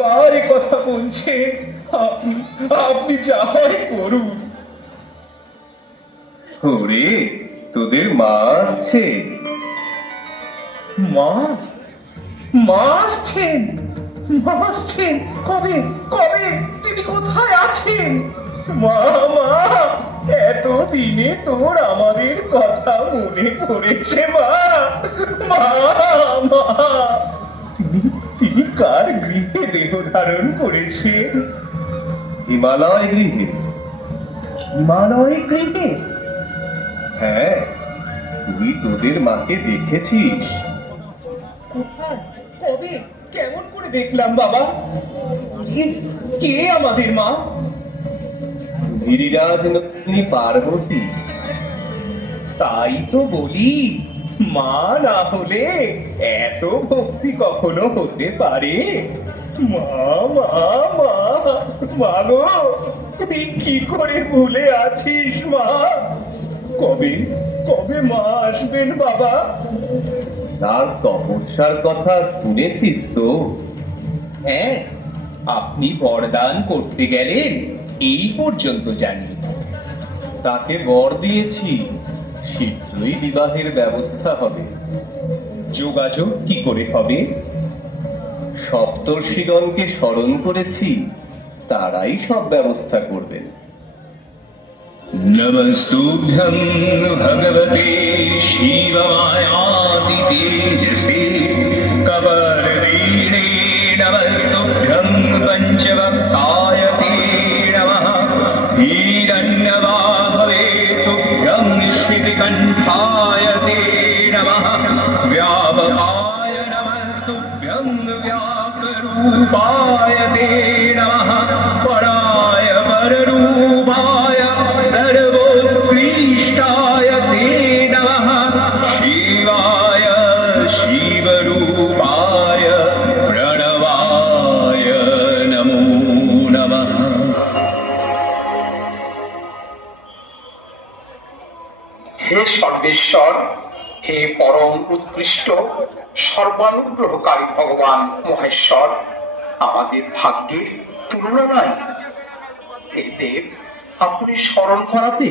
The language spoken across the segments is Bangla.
বার এ কথা বলছে, আপনি আপনি যা হয় করুন। ওরে, তোদের মা আসছে। মা? মা আসছেন? মা আসছেন? কবে? কবে? তিনি কোথায় আছেন? মা, মা, এত দিনে তোর আমাদের কথা মনে পড়েছে মা। মা, মা, তিনি তিনি কার গৃহে দেহ ধারণ করেছেন? হিমালয় গৃহে। হিমালয় গৃহে? হ্যাঁ, তুই তোদের মাকে দেখেছিস? কোথায়? কবে? কেমন করে দেখলাম বাবা? কে কে আমাদের মা? গিরিরাজ নন্দিনী পার্বতী। তাই তো বলি, মা না হলে এত ভক্তি কখনো হতে পারে? মা, মা, মা, মা গো, তুই কি করে ভুলে আছিস মা? কবে কবে মা আসবেন বাবা? তার তপস্যার কথা শুনেছিস তো? হ্যাঁ, আপনি বরদান করতে গেলেন এই পর্যন্ত জানি। তাকে বর দিয়েছি, শীঘ্রই বিবাহের ব্যবস্থা হবে। যোগাযোগ কি করে হবে? সপ্তর্ষিগণকে স্মরণ করেছি, তারাই সব ব্যবস্থা করবেন। नमस्तुभ्यं भगवते शिवमायाति तेजसे कपर्दीने नमस्तुभ्यं पञ्चवक्ताय ते नमः हिरण्यवाहवे तुभ्यं श्रुतिकण्ठाय ते नमः व्यापकाय नमस्तुभ्यं व्यापरूपाय ते नमः पराय पररूपाय सर्वोत्कृष्टाय ते नमः शिवाय शिवरूपाय प्रणवाय नमो नमः। হে সর্বেশ্বর, হে পরম উৎকৃষ্ট সর্বানুগ্রহকারী ভগবান মহেশ্বর, আমাদের ভাগ্যের তুলনা নাই। হে দেব, আপনি স্মরণ করাতে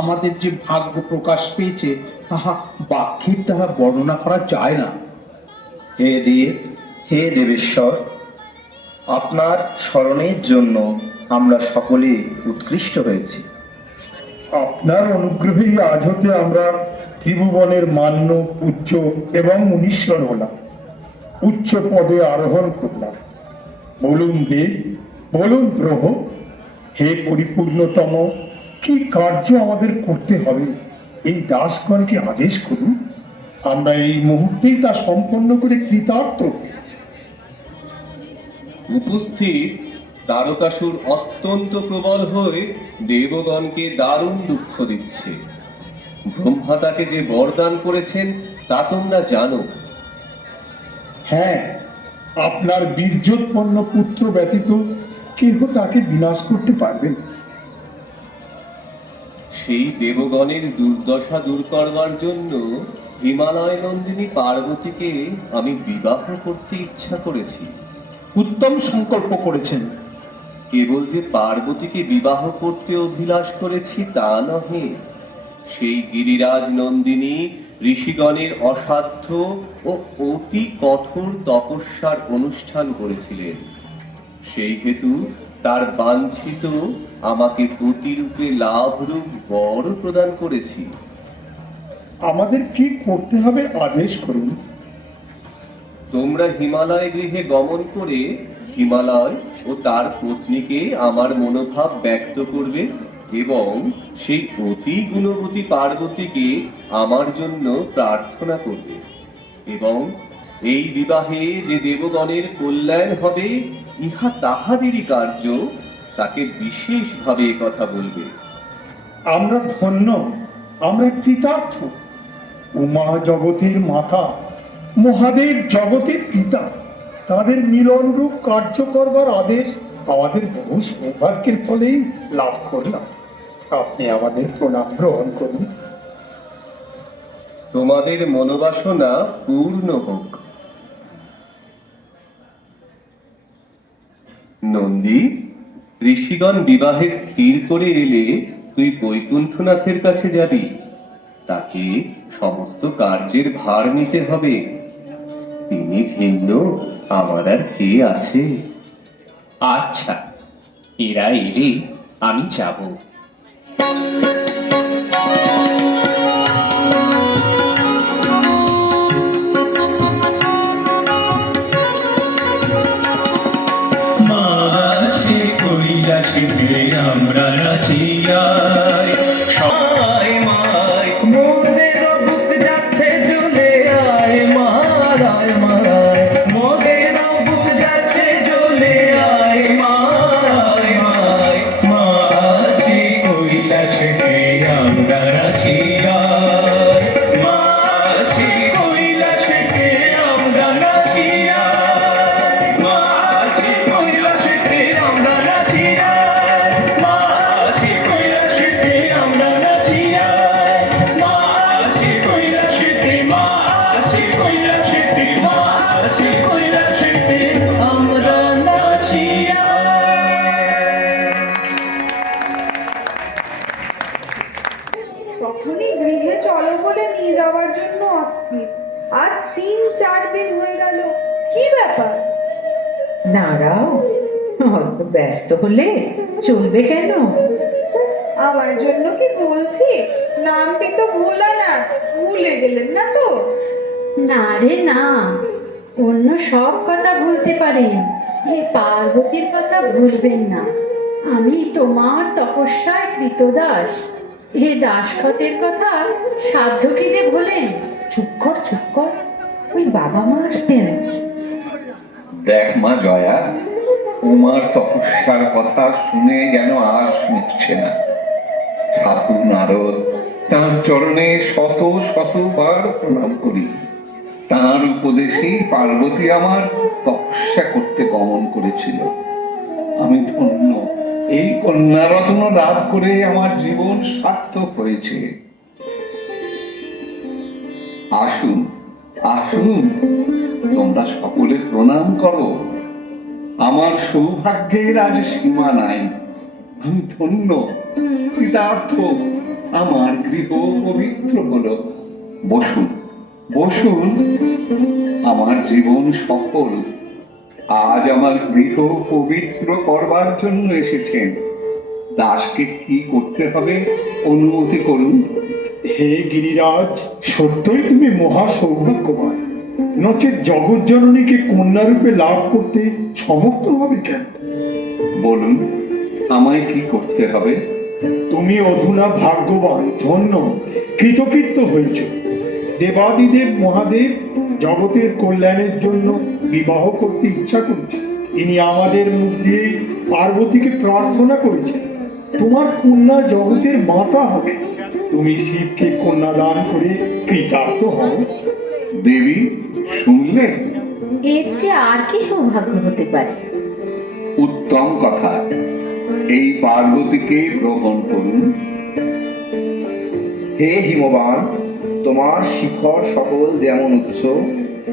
আমাদের যে ভাগ্য প্রকাশ পেয়েছে তাহা বাক্যের দ্বারা বর্ণনা করা যায় না। হে দেব, হে দেবেশ্বর, আপনার স্মরণের জন্য আমরা সকলে উৎকৃষ্ট হয়েছি। আপনার অনুগ্রহেই আজ হতে আমরা ত্রিভুবনের মান্য, উচ্চ এবং মুনীশ্বর হলাম, উচ্চ পদে আরোহণ করলাম। বলুন দেব, বলুন প্রভু, হে পরিপূর্ণতম, কি কার্য আমাদের করতে হবে এই দাসগণকে আদেশ করুন, আমরা এই মুহূর্তেই তা সম্পন্ন করে কৃতার্থ। উপস্থিত তারকাসুর অত্যন্ত প্রবল হয়ে দেবগণকে দারুণ দুঃখ দিচ্ছে। ব্রহ্মা তাকে যে বরদান করেছেন তা তোমরা জানো। হ্যাঁ, আপনার বীর্যোৎপন্ন পুত্র ব্যতীত কেহ তাকে বিনাশ করতে পারবেন। সেই দেবগণের দুর্দশা দূর করবার জন্য হিমালয় নন্দিনী পার্বতীকে আমি বিবাহ করতে ইচ্ছা করেছি। উত্তম সংকল্প করেছেন। কেবল যে পার্বতীকে বিবাহ করতে অভিলাষ করেছি তা নহে, সেই গিরিরাজ নন্দিনী ঋষিগণের অসাধ্য ও অতি কঠোর তপস্যার অনুষ্ঠান করেছিলেন। সেই হেতু তার বাঞ্ছিত আমাকে প্রতিরূপে লাভরূপ বর প্রদান করেছি। আমাদের কি করতে হবে আদেশ করুন। তোমরা হিমালয় গৃহে গমন করে হিমালয় ও তার পত্নীকে আমার মনোভাব ব্যক্ত করবে এবং সেই অতি গুণবতী পার্বতীকে আমার জন্য প্রার্থনা করবে এবং এই বিবাহে যে দেবগণের কল্যাণ হবে ইহা তাহাদেরই কার্য, তাকে বিশেষভাবে কথা বলবে। আমরা ধন্য, আমরা কৃতার্থ। উমা জগতের মাতা, মহাদেব জগতের পিতা, তাদের মিলন রূপ কার্য করবার আদেশ আমাদের বহু সৌভাগ্যের ফলেই লাভ করলাম। আপনি আমাদের প্রণাম গ্রহণ করুন। তোমাদের মনোবাসনা পূর্ণ হোক। নন্দী, ঋষিগণ বিবাহে স্থির করে এলে তুই বৈকুণ্ঠনাথের কাছে যাবি। তাকে সমস্ত কার্যের ভার নিতে হবে। তিনি ভিন্ন আমার আর কে আছে? আচ্ছা, এরা এলে আমি যাব। মাসে কৈলাসে আমরা নাচিয়াই সবাই মায় মোদের বুক যাচ্ছে জ্বলে আয় মারায় মারায় মোদের বুক যাচ্ছে জ্বলে আয় মারায় মায় মাসে কৈলাসে আমরা নাচিয়াই মাসে কৈলাসে আমরা নাচিয়াই মাসে কৈলাসে আমরা নাচিয়াই মাসে কৈলাসে আমরা নাচিয়াই মাসে কৈলাসে মাসে কৈলাসে মাসে কৈলাসে আমরা নাচিয়াই। তখনই গৃহে চলো বলে নিয়ে যাওয়ার জন্য অস্থির। আজ 3-4 দিন হয়ে গেল, কি ব্যাপার? দাঁড়াও, অত ব্যস্ত হলে চলবে কেন? আমার জন্য কি বলছি? নামটি তো ভোলা না, ভুলে গেলেন না তো? না রে না, অন্য সব কথা ভুলতে পারেন, এই পার্বতীর কথা ভুলবেন না। আমি তোমার তপস্যায় কৃতদাস। এ দাসখতের কথা সাধ্য কি যে ভোলেন? চুপ কর চুপ কর, ওই বাবা মা আসছেন। দেখ মা জয়া, উমার তপস্যার কথা শুনে যেন আশ মিটছে না। সাধু নারদ তাঁর চরণে শত শতবার প্রণাম করি। তাঁর উপদেশেই পার্বতী আমার তপস্যা করতে গমন করেছিল। আমি ধন্য, এই কন্যারত্ন লাভ করে আমার জীবন সার্থক হয়েছে। আসুন আসুন, তোমরা সকলে প্রণাম করো। আমার সৌভাগ্যের আজ সীমা নাই। আমি ধন্য, কৃতার্থ, আমার গৃহ পবিত্র হলো। বসুন বসুন, আমার জীবন সফল। আজ আমার গৃহ পবিত্র করবার জন্য এসেছেন। দাসকে কি করতে হবে অনুমতি করুন। হে গিরিরাজ, সত্যই তুমি মহা সৌভাগ্যবান। নচেৎ জগৎ জননীকে কন্যারূপে লাভ করতে সমর্থ হবে কেন? বলুন, আমায় কি করতে হবে? তুমি অধুনা ভাগ্যবান, ধন্য, কৃতকৃত্য হয়েছ। দেবাদিদেব মহাদেব জগতের কল্যাণের জন্য বিবাহ করতে ইচ্ছা করছে। তিনি আমাদের মুখ দিয়ে পার্বতীকে প্রার্থনা করেছেন, তোমার কন্যা জগতের মাতা হবে। তুমি শিবকে কন্যা দান করে কৃতার্থ হও। দেবী, শুনলে? এর চেয়ে আর কি সৌভাগ্য হতে পারে? উত্তম কথা। এই পার্বতীকে গ্রহণ করুন। হে হিমবান, তোমার শিখর সকল যেমন উচ্চ,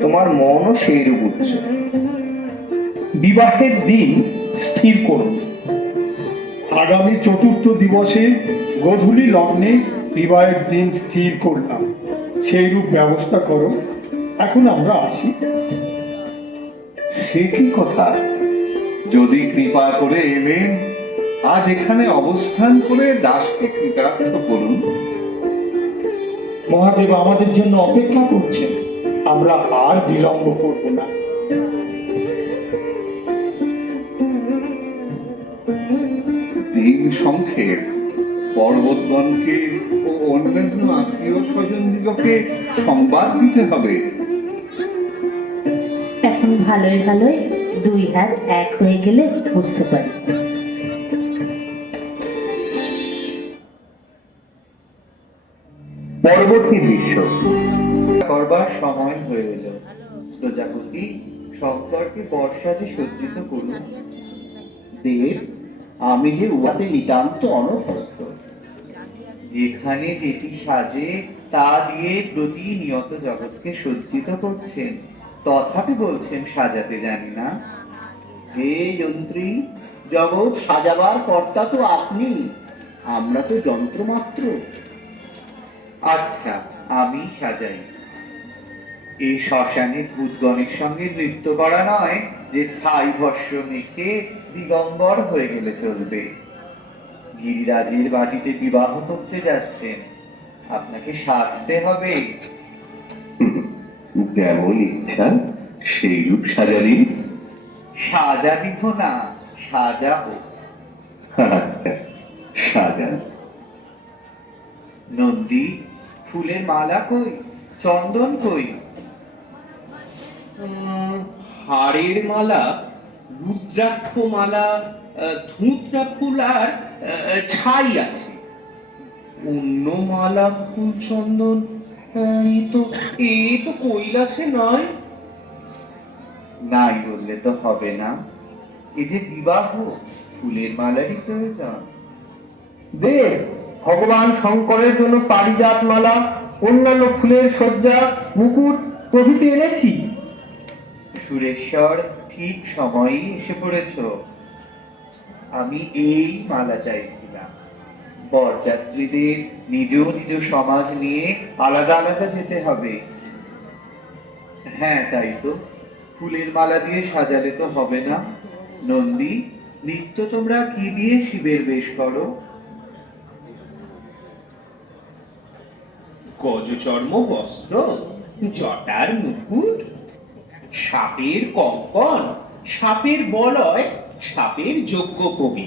তোমার মনও সেইরূপ উচ্চ। বিবাহের দিন স্থির করুন। আগামী চতুর্থ দিবসে গোধূলি লগ্নে বিবাহের দিন স্থির করলাম। সেই রূপ ব্যবস্থা করো। এখন আমরা আসি। সে কি কথা? যদি কৃপা করে এলেন, আজ এখানে অবস্থান করে দাসকে কৃতার্থ করুন। মহাদেব আমাদের জন্য অপেক্ষা করছেন, আমরা আর বিলম্ব করব না। দিন সংক্ষেপ, পর্বতগণকে ও অন্যান্য আত্মীয় স্বজনদিগকে সংবাদ দিতে হবে। এখন ভালোই ভালোই 2 হাত এক হয়ে গেলে বুঝতে পারি। পরবর্তী দৃশ্য করবার সময় হয়ে এলো। প্রজাপতি শঙ্করকে বর্ষাতে সজ্জিত করুন। দেব, আমি যে উহাতে নিতান্ত অনভ্যস্ত। যেখানে যেটি সাজে তা দিয়ে প্রতিনিয়ত জগৎকে সজ্জিত করছেন, তথাপি বলছেন সাজাতে জানি না। হে যন্ত্রী, জগৎ সাজাবার কর্তা তো আপনি, আমরা তো যন্ত্র মাত্র। আচ্ছা, আমি সাজাই। এই শ্মশানে ভূতগণের সঙ্গে নৃত্য করা নয় যে ছাই ভস্য মেখে দিগম্বর হয়ে গেলে চলবে। গিরিরাজের বাটিতে বিবাহ করতে যাচ্ছেন, আপনাকে সাজতে হবে। যেমন ইচ্ছা সেই রূপ সাজালি। সাজা দিব না, সাজাবো। আচ্ছা, সাজা। নন্দী, ফুলের মালা কই, চন্দন কই? হাড়ের মালা, রুদ্রাক্ষ মালা, ধুতরা ফুল আর ছাই আছে। অন্য মালা, ফুল, চন্দন এই তো কৈলাসে নয়। নাই বললে তো হবে না, এই যে বিবাহ, ফুলের মালারই প্রয়োজন। দেব, ভগবান শঙ্করের জন্য পারিজাত মালা, অন্যান্য ফুলের সজ্জা, মুকুট প্রভৃতি এনেছি। সুরেশ্বর, ঠিক সময়ই এসে পড়েছ। আমি এই মালা চাইছিলাম। বরযাত্রীদের নিজ নিজ সমাজ নিয়ে আলাদা আলাদা যেতে হবে। হ্যাঁ, তাই তো, ফুলের মালা দিয়ে সাজালে তো হবে না। নন্দী, নিত্য তোমরা কি দিয়ে শিবের বেশ করো? গজচর্ম বস্ত্র, জটার মুকুট, সাপের কঙ্কন, সাপের বলয়, সাপের যজ্ঞ কবি,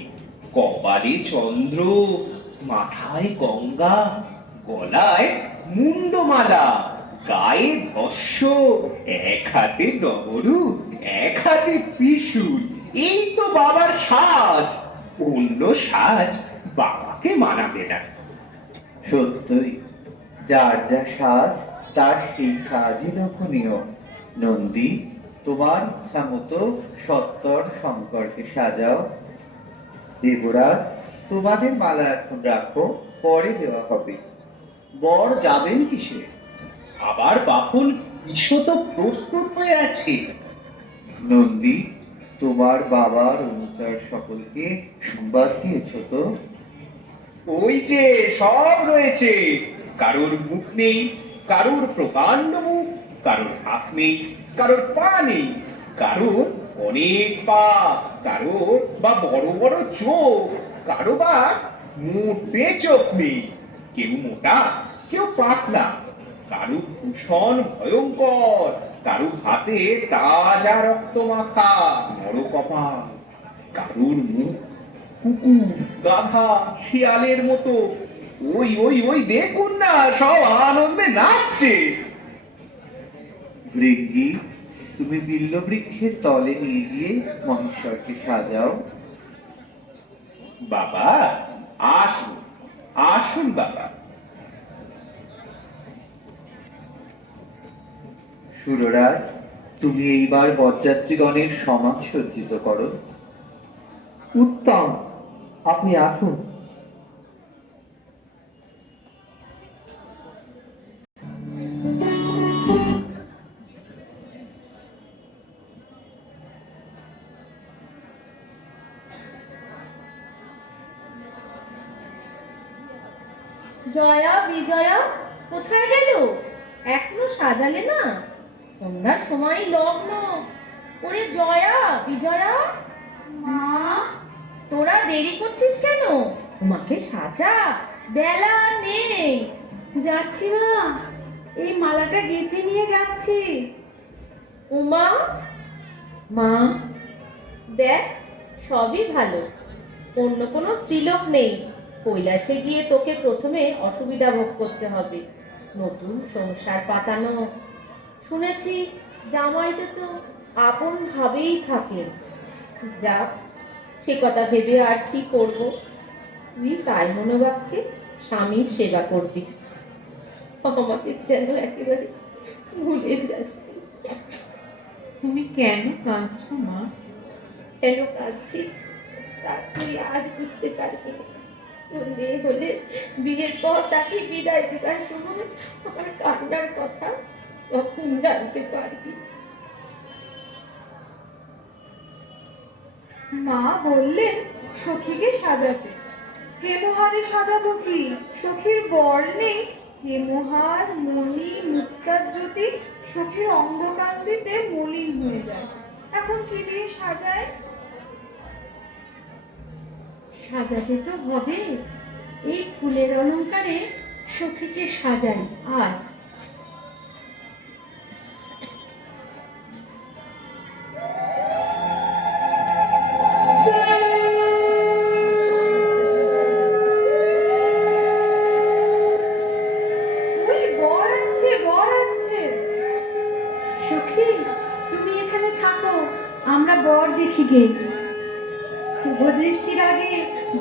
কপালে চন্দ্র, মাথায় গঙ্গা, গলায় মুন্ডমালা, গায়ে ভস্য, এক হাতে ডমরু, এক হাতে ত্রিশূল। এই তো বাবার সাজ। অন্য সাজ বাবাকে মানাবে না। সত্যই, যার যা সাজ তার সেই সাজই লক্ষণীয়। নন্দী, তোমার ইচ্ছা মতো সত্তর শঙ্করকে সাজাও। দেবরাজ, তোমাদের মালা এখন রাখো, পরে দেওয়া হবে। বর যাবেন কিসে? আবার বাপন ঈশত প্রস্তুত হয়ে আছে। নন্দী, তোমার বাবার অনুচর সকলকে সংবাদ দিয়েছ তো? ওই যে সব রয়েছে। কারোর মুখ নেই, কারোর প্রকাণ্ড মুখ, কারোর হাত নেই, কারোর পা নেই, কারোর অনেক পা, কারোর বা বড় বড় চোখ, কারো বা মোটে চোখ নেই। কেউ মোটা, কেউ পাতলা, কারো ভূষণ ভয়ঙ্কর, কারো হাতে তাজা রক্ত মাখা নর কপাল, কারোর মুখ কুকুর, গাধা, শিয়ালের মতো। ওই ওই ওই দেখুন না, সব আনন্দে নাচছে। ভৃঙ্গি, তুমি বিল্ল বৃক্ষের তলে নিয়ে গিয়ে মহেশ্বরকে সাজাও। বাবা, আসুন আসুন বাবা। সুররাজ, তুমি এইবার বরযাত্রীগণের সমাজ সজ্জিত করো। উত্তম, আপনি আসুন। জয়া, বিজয়া কোথায় গেল? এখনো সাজালে না? সন্ধ্যার সময় লগ্ন। ওরে জয়া, বিজয়া, মা, তোরা দেরি করছিস কেন? তোমাকে সাজা, বেলা আর নেই। যাচ্ছি মা, এই মালাটা গেঁথে নিয়ে যাচ্ছি। উমা, মা, দেখ সবই ভালো, অন্য কোনো স্ত্রীলোক নেই। কৈলাসে গিয়ে তোকে প্রথমে অসুবিধা ভোগ করতে হবে, নতুন সংসার পাতানো। শুনেছি জামাইটা তো আপন ভাবেই থাকেন। যাক, সে কথা ভেবে আর কি করব। তুই তাই মনোবাক্যে স্বামীর সেবা করবি, আমাকে যেন একেবারে ভুলে যাস। তুমি কেন কাঁদছো মা? কেন কাঁদছি তা তুই আজ বুঝতে পারবি। তোর মেয়ে হলে বিয়ের পর তাকে বিদায় দেবার সময় আমার কান্নার কথা তখন জানতে পারবি। মা বললেন সখীকে সাজাতে। হেমহারে সাজাবো কি? সখীর বর নেই। হেমহার, মণি, মুক্তার জ্যোতি সখীর অঙ্গকান্তিতে মলিন হয়ে যায়। এখন কি দিয়ে সাজায়? সাজাতে তো হবে, এই ফুলের অলংকারে সখীকে সাজাই। আর ওই বর আসছে, বর আসছে। সখী, তুমি এখানে থাকো, আমরা বর দেখি গে। শুভ দৃষ্টির আগে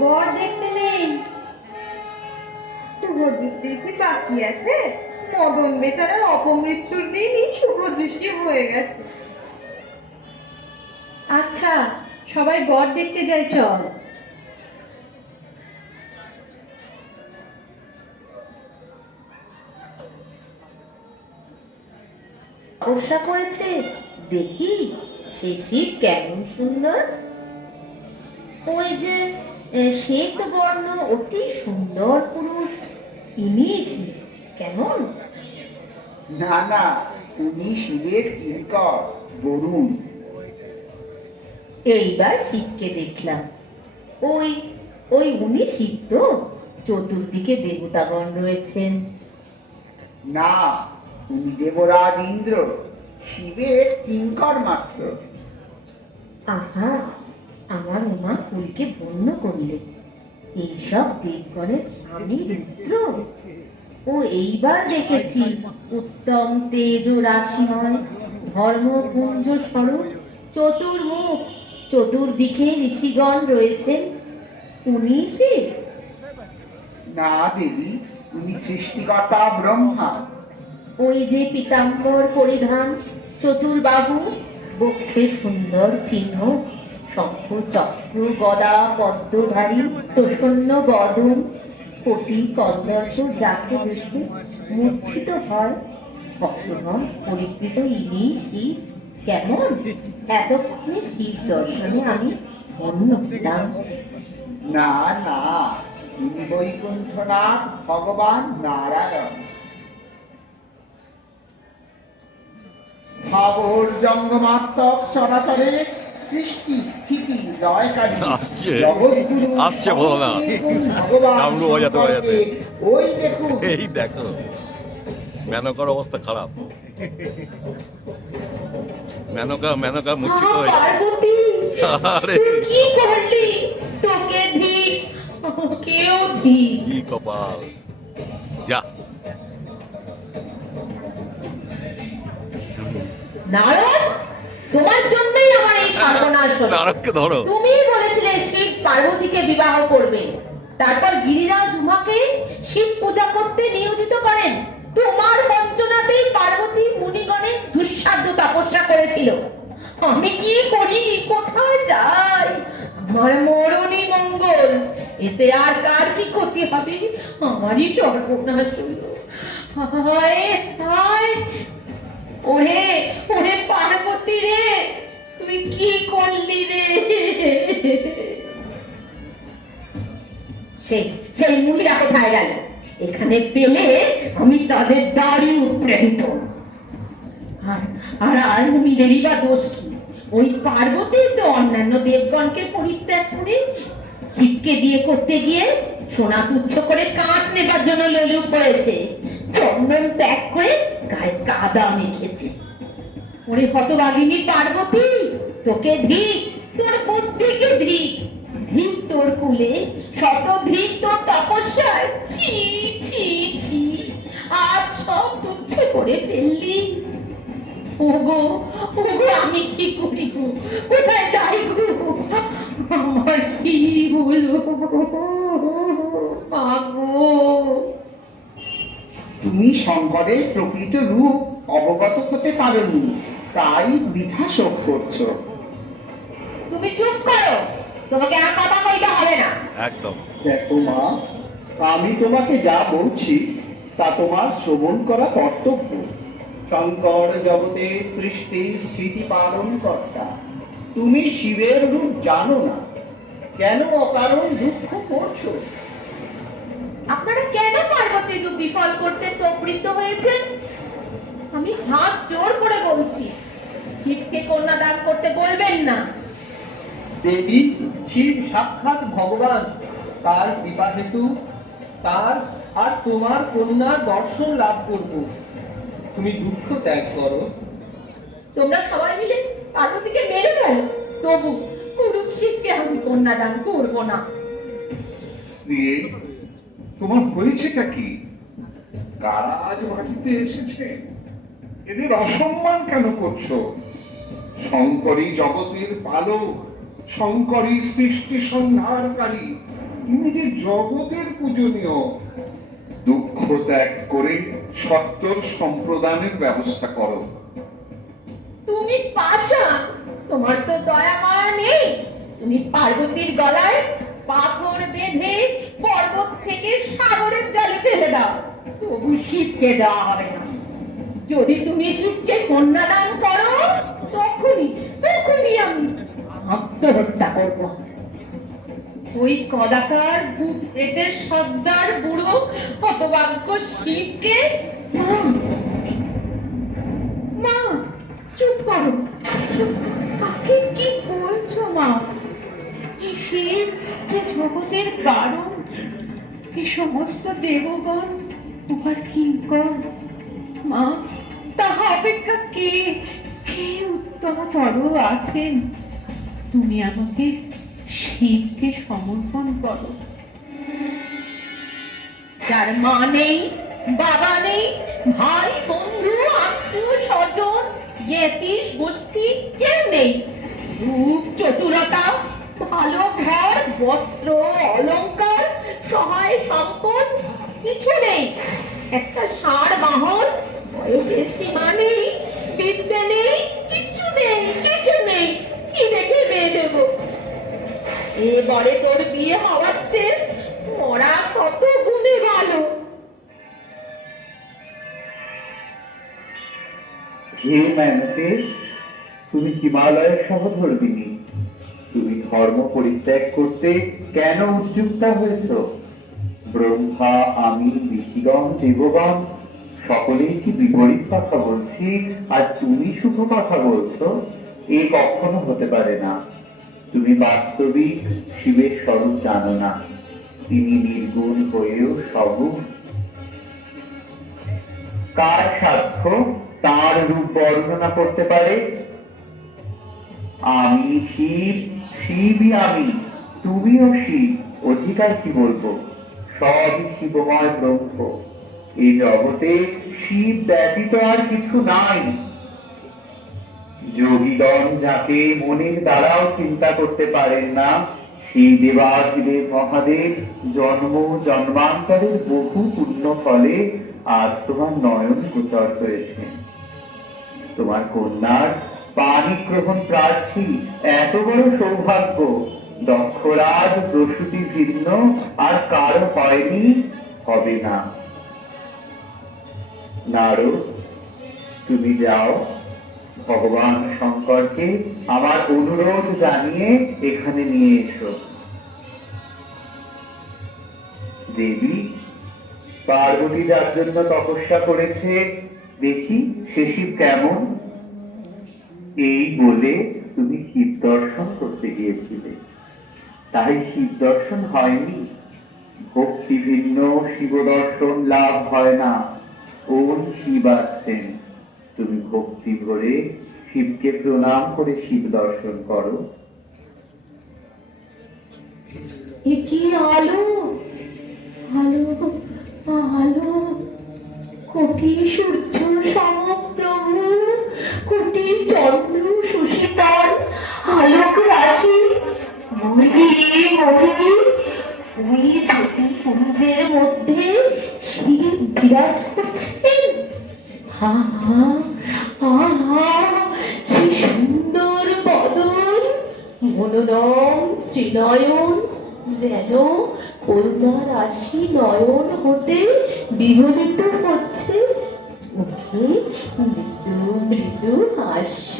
বর দেখতে নেই। শুভদৃষ্টির কি বাকি আছে? মদন বেচারার অপমৃত্যুর দিনই শুভদৃষ্টি হয়ে গেছে। আচ্ছা, সবাই বর দেখতে যাই, চল। বর্ষা করেছে, দেখি সে শিব কেমন সুন্দর। ওই যে শ্বেত বর্ণ অতি সুন্দর পুরুষ, ইনি শিব কেমন? না না, উনি শিবের কিঙ্কর বরুণ। এইবার শিবকে দেখলাম। ওই ওই উনি শিব তো? চতুর্দিকে দেবতাগণ রয়েছেন। না, উনি দেবরাজ ইন্দ্র, শিবের কিঙ্কর মাত্র। আহা, আমার উমা কুলকে ধন্য করলে। এইসব দেবগণের স্বামী রুদ্র। ও এইবার দেখেছি উত্তম তেজ ও রাশিময়, ধর্মপুঞ্জ স্বরূপ, চতুর্মুখ, চতুর্দিকে ঋষিগণ রয়েছেন। উনি শিব? না দেবী, উনি সৃষ্টিকর্তা ব্রহ্মা। ওই যে পীতাম্বর পরিধান, চতুর্বাহু, বক্ষে সুন্দর চিহ্ন, শঙ্খ চক্র গদা পদ্মধারী, প্রসন্ন বদন, কোটি কদর্প, যাকে দেখে মূর্ছিত হয় ভক্তগণ পরিকৃত ইনি শিব কেমন? এতক্ষণে শিব দর্শনে আমি ধন্য হলাম। না না, উনি বৈকুণ্ঠনাথ ভগবান নারায়ণ। স্থাবর জঙ্গমাত্মক চরাচরে সৃষ্টি স্থিতি লয়কারী জগৎগুরু আসছে ভোলা। ভগবান ডাবলু বাজাতে বাজাতে। ওই দেখুন। এই দেখো, মেনকার অবস্থা খারাপ। মেনকা মূর্ছিত হয়ে যাবে। পার্বতী, আরে তুই কি করলি? তোকে ধিক, কেউ ধিক। কি কপাল! যা, নারদ, তোমার জন্যই আমার এই সর্বনাশ হলো। নারদকে ধরো। তুমিই বলেছিলে শিব পার্বতীকে বিবাহ করবে, তারপর গিরিরাজ উমাকে শিব পূজা করতে নিয়োজিত করেন। তোমার বঞ্চনাতেই পার্বতী মুনিগণের দুঃসাধ্য তপস্যা করেছিল। আমি কি করি, কোথায় যাই? আমার মরণই মঙ্গল, এতে আর কার কি ক্ষতি হবে? আমারই সর্বনাশ হলো। হায় হায়, ওরে ওরে পার্বতী রে, তুই কি করলি রে? সেই সেই মুনিরা কোথায় গেল? এখানে পেলে আমি তাদের দাড়ি উপড়ে দিতাম। আর মুনিদেরই বা দোষ কি? ওই পার্বতী তো অন্যান্য দেবগণকে পরিত্যাগ করে শিবকে বিয়ে করতে গিয়ে সোনা তুচ্ছ করে কাঁচ নেবার জন্য লোলুপ হয়েছে, চন্দন ত্যাগ করে গায়ে কাদা মেখেছে। ওরে হতভাগিনী পার্বতী, তোকে ধিক, তোর বুদ্ধিকে ধিক, ধিক তোর কুলে, শত ধিক তোর তপস্যায়। ছি ছি ছি, আজ সব তুচ্ছ করে ফেললি। ওগো ওগো, আমি কি করি গো, কোথায় যাই গো? আমার কি বলবো মা গো? তুমি শঙ্করের প্রকৃত রূপ অবগত হতে পারোনি, তাই বৃথা শোক করছো। তুমি চুপ করো, তোমাকে আর কথা কইতে হবে না। একদম। দেখো মা, আমি তোমাকে যা বলছি তা তোমার শ্রবণ করা কর্তব্য। শঙ্কর জগতে সৃষ্টি স্থিতি পালন কর্তা, তুমি শিবের রূপ জানো না, কেন অকারণ দুঃখ করছো? আপনারা কেন পার্বতীর রূপ বিফল করতে প্রবৃত্ত হয়েছেন? আমি হাত জোর করে বলছি, শিবকে কন্যা দান করতে বলবেন না। দেবী, শিব সাক্ষাৎ ভগবান, তার কৃপা হেতু তার আর তোমার কন্যার দর্শন লাভ করব। তুমি দুঃখ ত্যাগ করো। তোমরা সবাই মিলে পার্বতীকে মেরে ফেলো, তবু কুরুপ শিবকে আমি কন্যা দান করব না। দিয়ে তোমার হয়েছেটা কি? কারা আজ বাড়িতে এসেছে? এদের অসম্মান কেন করছো? শঙ্করী জগতের পালক, শঙ্করী সৃষ্টি সংহারকারী, তিনি যে জগতের পূজনীয়। দুঃখ ত্যাগ করে সত্তর সম্প্রদানের ব্যবস্থা করো। তুমি পাষাণ, তোমার তো দয়া মায়া নেই। তুমি পার্বতীর গলায় পাথর বেঁধে পর্বত থেকে সাগরের জলে ফেলে দাও, তবু শিবকে দেওয়া হবে না। যদি তুমি শিবকে কন্যা দান করো, তখনই আমি আত্মহত্যা করব। ওই কদাকার ভূত প্রেতের সর্দার বুড়ো হতভাগ্য শিবকে। মা চুপ করো, চুপ। কাকে কি বলছো মা? এই শিব যে জগতের কারণ, এই সমস্ত দেবগণ উহার কিঙ্কর। মা, তাহা অপেক্ষা কে উত্তমতর আছেন? তুমি আমাকে শিবকে সমর্পণ করো। যার মা নেই, বাবা নেই, ভাই বন্ধু আত্মীয় স্বজন জ্ঞাতিস বস্তি কেউ নেই। রূপ চতুরতা, ভালো ঘর, বস্ত্র, অলংকার, সহায় সম্পদ কিছু নেই। একটা ষাঁড় বাহন, বয়সের সীমা নেই, বিদ্যে নেই, কিছু নেই। কি দেখে মেয়ে দেব? এবারে তোর বিয়ে হওয়ার চেয়ে মরা কত গুণে ভালো। হে মায়ানতে, তুমি হিমালয়ের সহধর্মিণী, তুমি ধর্ম পরিত্যাগ করতে কেন উদ্যুক্তা হয়েছ? ব্রহ্মা, আমি, ঋষিগণ, দেবগণ সকলেই কি বিপরীত কথা বলছি আর তুমি শুভ কথা বলছো? এ কখনো হতে পারে না। তুমি বাস্তবিক শিবের স্বরূপ জানো না, তিনি নির্গুণ হয়েও সগুণ। কার সাক্ষ্য তার রূপ বর্ণনা করতে পারে? আমি শিব, শিবই আমি, তুমিও শিব, অধিকার কি বলবো? সবই শিবময় ব্রহ্ম। এই জগতে শিব ব্যতীত আর কিছু নাই। যোগীগণ যাকে মনের দ্বারাও চিন্তা করতে পারেন না, সেই দেবাদিদেব মহাদেব জন্ম জন্মান্তরের বহু পুণ্য ফলে আজ তোমার নয়ন গোচর হয়েছে। তোমার কন্যার পানি গ্রহণ প্রার্থী এত বড় সৌভাগ্য দক্ষরাজ প্রসূতি ভিন্ন আর কারো হয়নি, হবে না। নারদ, তুমি যাও, ভগবান শঙ্করকে আমার অনুরোধ জানিয়ে এখানে নিয়ে এসো। দেবী, পার্বতী যার জন্য তপস্যা করেছে, দেখি সে শিব কেমন। এই বলে তুমি শিব দর্শন করতে গিয়েছিলে, তাই শিব দর্শন হয়নি। ভক্তি ভিন্ন শিব দর্শন লাভ হয় না। ওই শিব আসছেন, তুমি ভক্তি ভরে শিবকে প্রণাম করে শিব দর্শন করো। এ কি আলো, আলো, আলো! কোটি সূর্য সমপ্রভু, কোটি চন্দ্র সুশীতল আলোক রাশি। ওই জ্যোতিপুঞ্জের মধ্যে শিব বিরাজ করছেন। আহা, আহা, কি সুন্দর বদন, মনোরম ত্রিনয়ন, যেন করুণা রাশি নয়ন হতে বিহরিত হচ্ছে। মুখে মৃদু মৃদু হাস্য,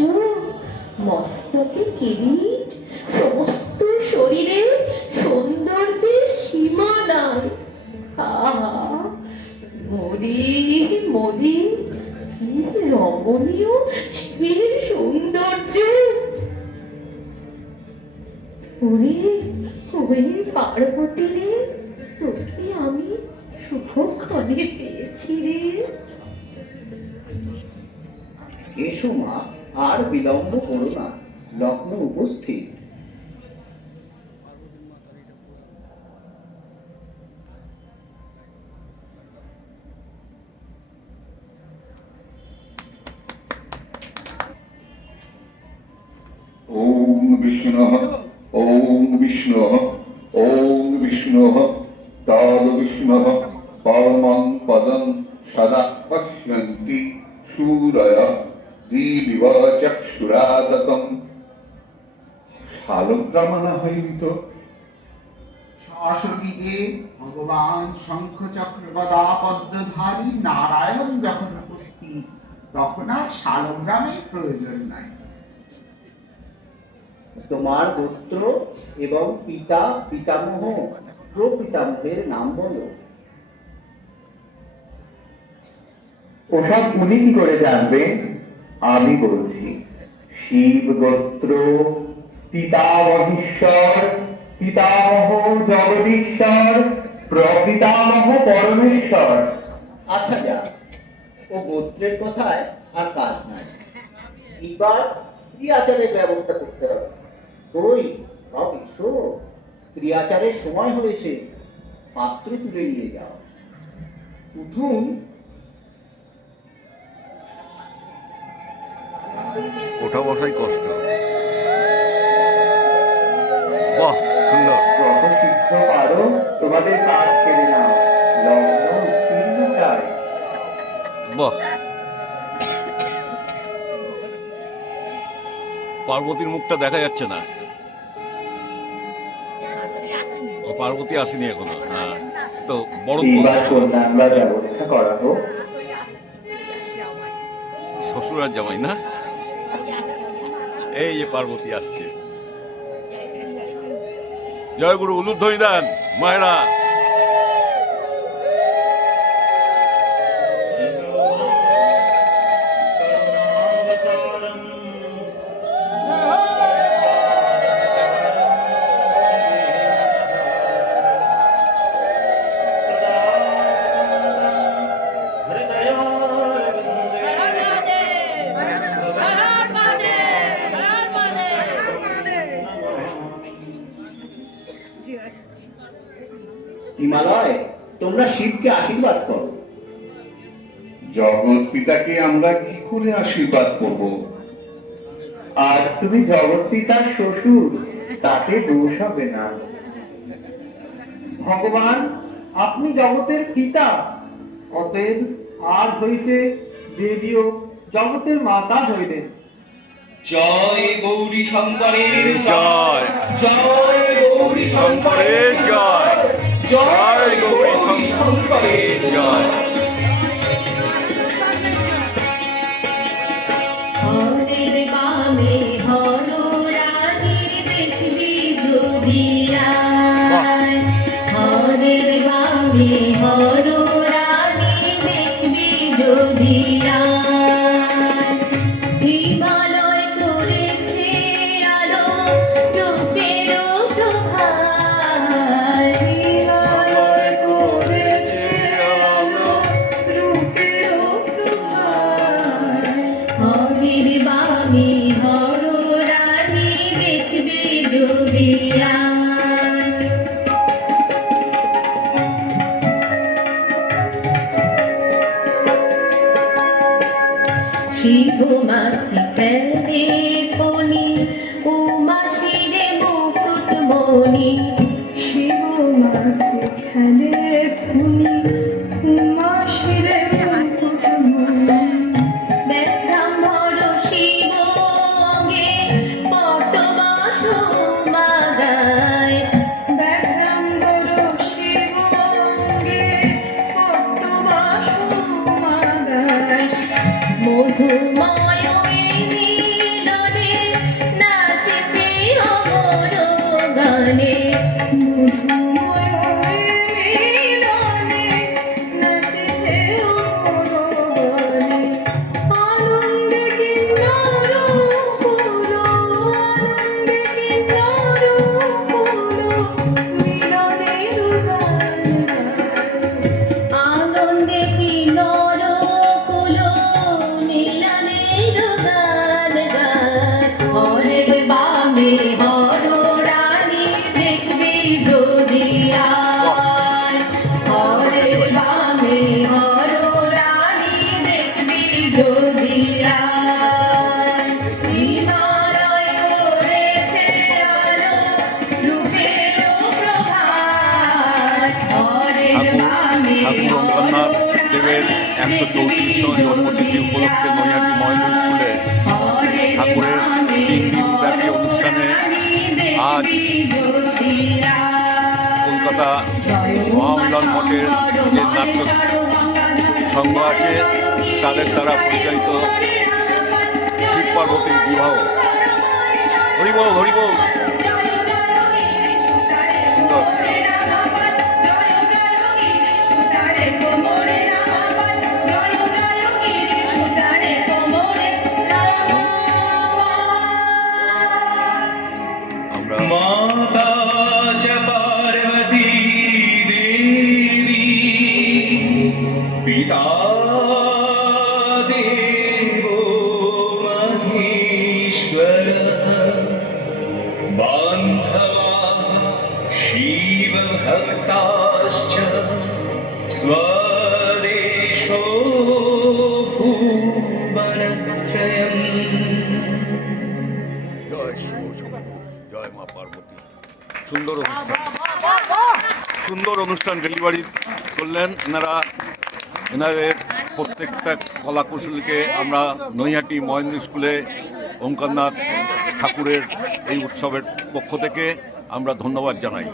মস্তকে কিরিট, সমস্ত শরীরে সৌন্দর্যের সীমা নাই। আহা, মরি মরি, কি রমণীয় শিবের সৌন্দর্য! ওরে ওরে পার্বতী রে, তোকে আমি শুভক্ষণে পেয়েছি রে। এসো মা, আর বিলম্ব করো না, লগ্ন উপস্থিত। ওম বিষ্ণুঃ ওম বিষ্ণুঃ ওম বিষ্ণুঃ তাদ বিষ্ণুঃ পরমং পদং সদা পশ্যন্তি শূরয়ঃ দিবিব চক্ষুরাদতম। শালগ্রাম আনা হয়নি তো? সশরীরে ভগবান শঙ্খচক্র গদা পদ্মধারী নারায়ণ যখন উপস্থিত, তখন আর শালগ্রামের প্রয়োজন নাই। তোমার গোত্র এবং পিতা পিতামহ প্রপিতামহের নাম বলো। ওসব উনি কি করে জানবেন? আমি বলছি, শিব গোত্র, পিতামহেশ্বর, পিতামহ জগদীশ্বর, প্রপিতামহ পরমেশ্বর। আচ্ছা যা, ও গোত্রের কথায় আর কাজ নাই, এবার স্ত্রী আচারের ব্যবস্থা করতে হবে। ওই সব এসো, স্ত্রী আচারের সময় হয়েছে, পাত্র তুলে নিয়ে যাও। উঠুন। ওঠা বসাই কষ্ট। বাহ, সুন্দর। যত শীঘ্র পারো তোমাদের কাজ ছেড়ে নাও, লগ্ন উত্তীর্ণ চাই। বাহ, পার্বতীর মুখটা দেখা যাচ্ছে না। ও পার্বতী আসেনি এখনো। হ্যাঁ, তো বড় এইবার কন্যার ব্যবস্থা করা হোক। শ্বশুর আর জামাই না? এই যে পার্বতী আসছে। জয় গুরু, উলুধ্বনি দেন মায়েরা। হিমালয়, তোমরা শিবকে আশীর্বাদ করো। জগৎ পিতাকে আমরা কি করে আশীর্বাদ করব? আজ তুমি জগৎ পিতার শ্বশুর, তাতে দোষ হবে না। ভগবান, আপনি জগতের পিতা, অতএব আজ হইতে দেবীও জগতের মাতা হইলেন। জয় গৌরী শঙ্করের জয়, জয় গৌরী শঙ্করের জয়, জয় গৌরী শঙ্করের জয়। হরের বামে হর রানী দেখবি যদি আয়, হরের বামে হর রানী দেখবি যদি আয়। হিমালয় করেছে আলো রূপের প্রভাত, হিমালয় করেছে আলো রূপের প্রভাত। হরের বামে হর রানী দেখবি যদি আয়। শিব মাথে খেলে ফণি, উমা শিরে মুকুটমণি। শিব মাথে খেলে ফুনি, উমা শিরে মুকুটমণি। ব্যাঘ্রাম্বর শিব অঙ্গে পটবাস উমা গায়, ব্যাঘ্রাম্বর শিব অঙ্গে পট্টবাস উমা গায়। মধুময় এই মিলনে মিলনে আনন্দে কি নরকুল মিলনের গান গায় হরের বামে হর রানী দেখবি যদি আয় হরের বামে হর রানী দেখবি যদি আয় হিমালয় করেছে আলো রূপের প্রভাত হরের বামে ঠাকুর অঙ্গনাথ দেবের 134তম জন্মতিথি উপলক্ষে নৈহাটি মহেন্দ্র স্কুলে ঠাকুরের 3 দিনব্যাপী অনুষ্ঠানে আজ কলকাতা মহামিলন মঠের যে নাট্য সংঘ আছে তাদের দ্বারা পরিচালিত শিব পার্বতীর বিবাহ। হরিবল হরিবল। সুন্দর। আমরা माता च पार्वती देवी पिता देवो महेश्वर बान्धवा शिवभक्ताश्च स्वदेशो भुवनत्रयम्। জয় শিব শম্ভু, জয় মা পার্বতী। সুন্দর অনুষ্ঠান, সুন্দর অনুষ্ঠান ডেলিভারি করলেন এনারা। এনাদের প্রত্যেকটা কলাকুশলীকে আমরা নৈহাটি মহেন্দ্র স্কুলে ওঙ্কারনাথ ঠাকুরের এই উৎসবের পক্ষ থেকে আমরা ধন্যবাদ জানাই।